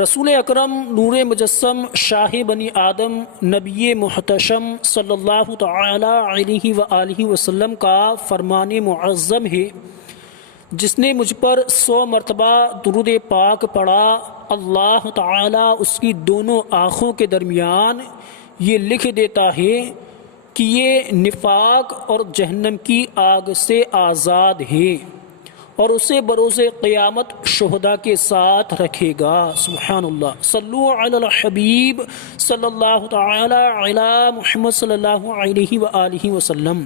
رسول اکرم نور مجسم شاہ بنی آدم نبی محتشم صلی اللہ تعالی علیہ وآلہ وسلم کا فرمان معظم ہے، جس نے مجھ پر 100 مرتبہ درود پاک پڑھا، اللہ تعالی اس کی دونوں آنکھوں کے درمیان یہ لکھ دیتا ہے کہ یہ نفاق اور جہنم کی آگ سے آزاد ہے، اور اسے بروز قیامت شہداء کے ساتھ رکھے گا۔ سبحان اللہ۔ صلو علی الحبیب صلی اللہ تعالی علی محمد صلی اللہ علیہ وآلہ وسلم۔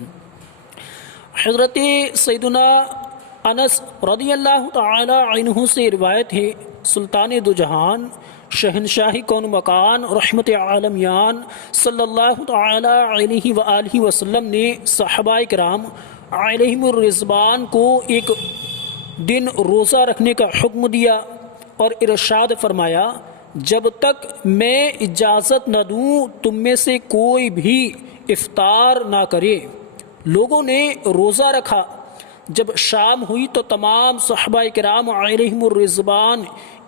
حضرت سیدنا انس رضی اللہ تعالی عنہ سے روایت ہے، سلطان دو جہان شہنشاہ کون مکان رحمت عالمیان صلی اللہ تعالی علیہ وآلہ وسلم نے صحابہ کرام علیہم الرضوان کو ایک دن روزہ رکھنے کا حکم دیا اور ارشاد فرمایا، جب تک میں اجازت نہ دوں تم میں سے کوئی بھی افطار نہ کرے۔ لوگوں نے روزہ رکھا۔ جب شام ہوئی تو تمام صحابہ کرام علیہم الرضوان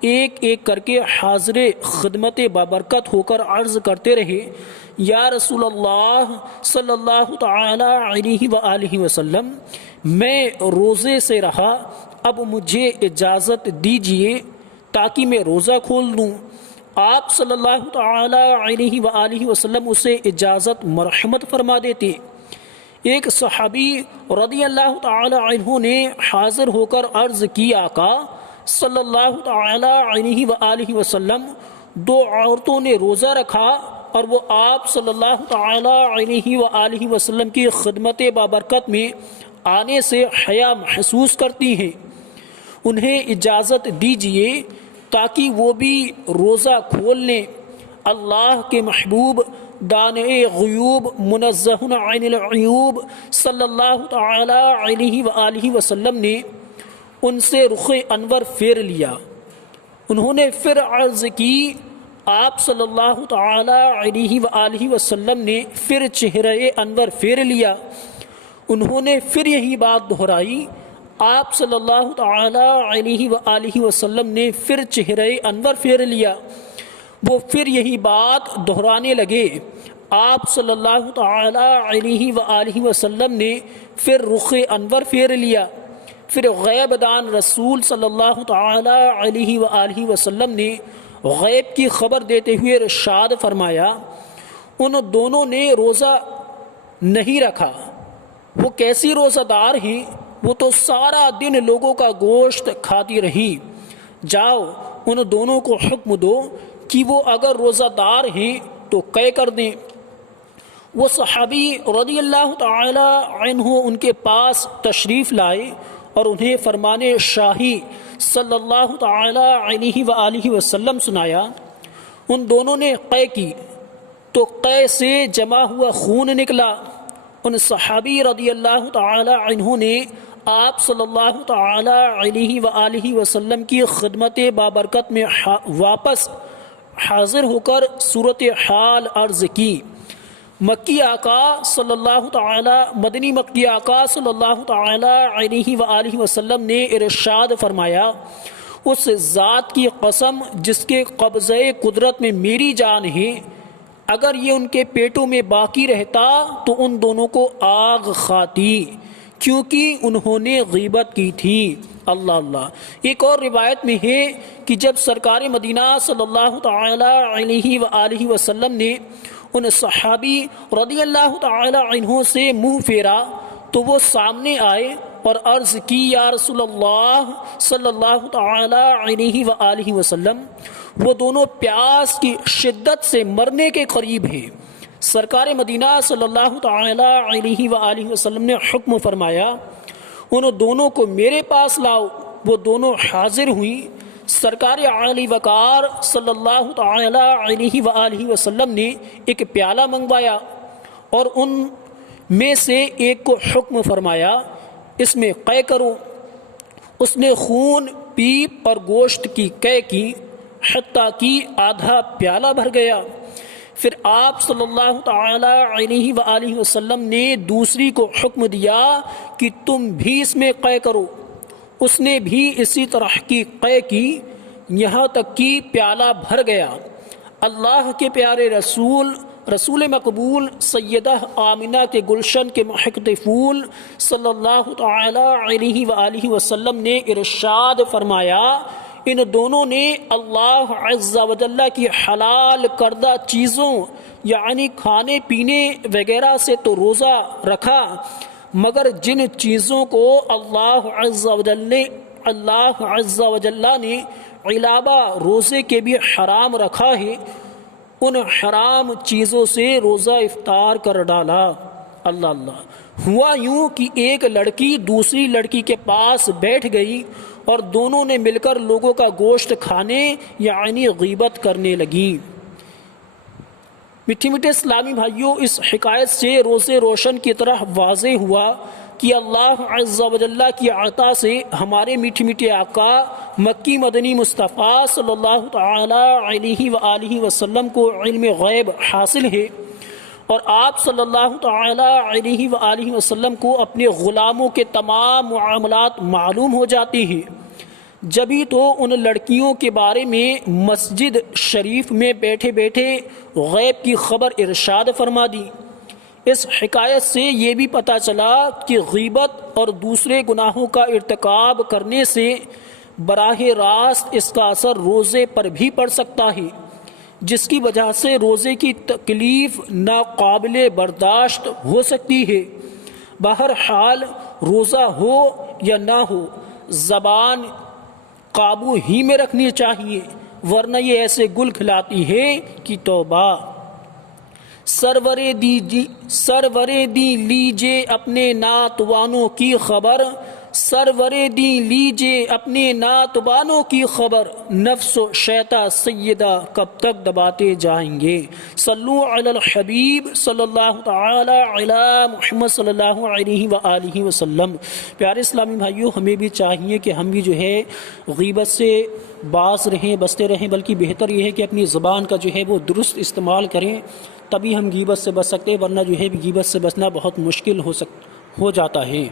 ایک ایک کر کے حاضر خدمت بابرکت ہو کر عرض کرتے رہے، یا رسول اللہ صلی اللہ تعالی علیہ وآلہ وسلم، میں روزے سے رہا، اب مجھے اجازت دیجیے تاکہ میں روزہ کھول دوں۔ آپ صلی اللہ تعالی علیہ وآلہ وسلم اسے اجازت مرحمت فرما دیتے۔ ایک صحابی رضی اللہ تعالی عنہ نے حاضر ہو کر عرض کی، آقا صلی اللہ تعالی علیہ وآلہ وسلم، 2 عورتوں نے روزہ رکھا اور وہ آپ صلی اللہ تعالی علیہ وآلہ وسلم کی خدمت بابرکت میں آنے سے حیا محسوس کرتی ہیں، انہیں اجازت دیجیے تاکہ وہ بھی روزہ کھول لیں۔ اللہ کے محبوب دانع غیوب منزہ عن العیوب صلی اللہ تعالی علیہ وآلہ وسلم نے ان سے رخ انور پھیر لیا۔ انہوں نے پھر عرض کی، آپ صلی اللہ تعالی علیہ وآلہ وسلم نے پھر چہرہ انور پھیر لیا۔ انہوں نے پھر یہی بات دہرائی، آپ صلی اللہ تعالی علیہ وآلہ وسلم نے پھر چہرہ انور پھیر لیا۔ وہ پھر یہی بات دہرانے لگے، آپ صلی اللہ تعالی علیہ وآلہ وسلم نے پھر رخ انور پھیر لیا۔ پھر غیب دان رسول صلی اللہ تعالی علیہ وآلہ وسلم نے غیب کی خبر دیتے ہوئے ارشاد فرمایا، ان دونوں نے روزہ نہیں رکھا۔ وہ کیسی روزہ دار ہیں؟ وہ تو سارا دن لوگوں کا گوشت کھاتی رہیں۔ جاؤ ان دونوں کو حکم دو کہ وہ اگر روزہ دار ہیں تو قے کر دیں۔ وہ صحابی رضی اللہ تعالی عنہ ان کے پاس تشریف لائے اور انہیں فرمان شاہی صلی اللہ تعالی علیہ وآلہ وسلم سنایا۔ ان دونوں نے قے کی تو قے سے جمع ہوا خون نکلا۔ ان صحابی رضی اللہ تعالی عنہ نے آپ صلی اللہ تعالی علیہ وآلہ وسلم کی خدمت بابرکت میں واپس حاضر ہو کر صورتحال عرض کی۔ مدنی مکی آقا صلی اللہ تعالی علیہ وآلہ وسلم نے ارشاد فرمایا، اس ذات کی قسم جس کے قبضہ قدرت میں میری جان ہے، اگر یہ ان کے پیٹوں میں باقی رہتا تو ان دونوں کو آگ کھاتی، کیونکہ انہوں نے غیبت کی تھی۔ اللہ اللہ۔ ایک اور روایت میں ہے کہ جب سرکار مدینہ صلی اللہ تعالی علیہ وآلہ وسلم نے ان صحابی رضی اللہ تعالی عنہ سے منہ پھیرا تو وہ سامنے آئے اور عرض کی، یا رسول اللہ صلی اللہ تعالی علیہ وآلہ وسلم، وہ دونوں پیاس کی شدت سے مرنے کے قریب ہیں۔ سرکار مدینہ صلی اللہ تعالی علیہ وآلہ وسلم نے حکم فرمایا، ان دونوں کو میرے پاس لاؤ۔ وہ دونوں حاضر ہوئیں۔ سرکار عالی وقار صلی اللہ تعالی علیہ وآلہ وسلم نے ایک پیالہ منگوایا اور ان میں سے ایک کو حکم فرمایا، اس میں قے کرو۔ اس نے خون، پیپ اور گوشت کی قے کی، حتیٰ کہ آدھا پیالہ بھر گیا۔ پھر آپ صلی اللہ تعالی علیہ وآلہ وسلم نے دوسری کو حکم دیا کہ تم بھی اس میں قے کرو۔ اس نے بھی اسی طرح کی قے کی۔ یہاں تک کہ پیالہ بھر گیا۔ اللہ کے پیارے رسول مقبول سیدہ آمنہ کے گلشن کے مہکتے پھول صلی اللہ تعالی علیہ وآلہ وسلم نے ارشاد فرمایا، ان دونوں نے اللہ عز و جل کی حلال کردہ چیزوں یعنی کھانے پینے وغیرہ سے تو روزہ رکھا، مگر جن چیزوں کو اللہ عز و جل نے علاوہ روزے کے بھی حرام رکھا ہے، ان حرام چیزوں سے روزہ افطار کر ڈالا۔ اللہ اللہ۔ ہوا یوں کہ ایک لڑکی دوسری لڑکی کے پاس بیٹھ گئی اور دونوں نے مل کر لوگوں کا گوشت کھانے یعنی غیبت کرنے لگیں۔ میٹھے میٹھے اسلامی بھائیوں، اس حکایت سے روزے روشن کی طرح واضح ہوا کہ اللہ عز و جل کی عطا سے ہمارے میٹھے میٹھے آقا مکی مدنی مصطفیٰ صلی اللہ تعالی علیہ وآلہ وسلم کو علم غیب حاصل ہے، اور آپ صلی اللہ تعالی علیہ وآلہ وسلم کو اپنے غلاموں کے تمام معاملات معلوم ہو جاتے ہیں۔ جبھی تو ان لڑکیوں کے بارے میں مسجد شریف میں بیٹھے بیٹھے غیب کی خبر ارشاد فرما دی۔ اس حکایت سے یہ بھی پتہ چلا کہ غیبت اور دوسرے گناہوں کا ارتکاب کرنے سے براہ راست اس کا اثر روزے پر بھی پڑ سکتا ہے، جس کی وجہ سے روزے کی تکلیف ناقابل برداشت ہو سکتی ہے۔ بہرحال روزہ ہو یا نہ ہو، زبان قابو ہی میں رکھنی چاہیے، ورنہ یہ ایسے گل کھلاتی ہے کہ توبہ۔ سرورے دی لیجے اپنے ناتوانوں کی خبر، سرورے دی لیجے اپنے ناتوانوں کی خبر، نفس و شیطان سیدہ کب تک دباتے جائیں گے۔ صلو علی الحبیب صلی اللہ تعالی علی محمد صلی اللہ علیہ وآلہ وسلم۔ پیارے اسلامی بھائیوں، ہمیں بھی چاہیے کہ ہم بھی جو ہے غیبت سے باز رہیں، بچتے رہیں، بلکہ بہتر یہ ہے کہ اپنی زبان کا جو ہے وہ درست استعمال کریں، تبھی ہم غیبت سے بچ سکتے ہیں، ورنہ جو ہے غیبت سے بچنا بہت مشکل ہو جاتا ہے۔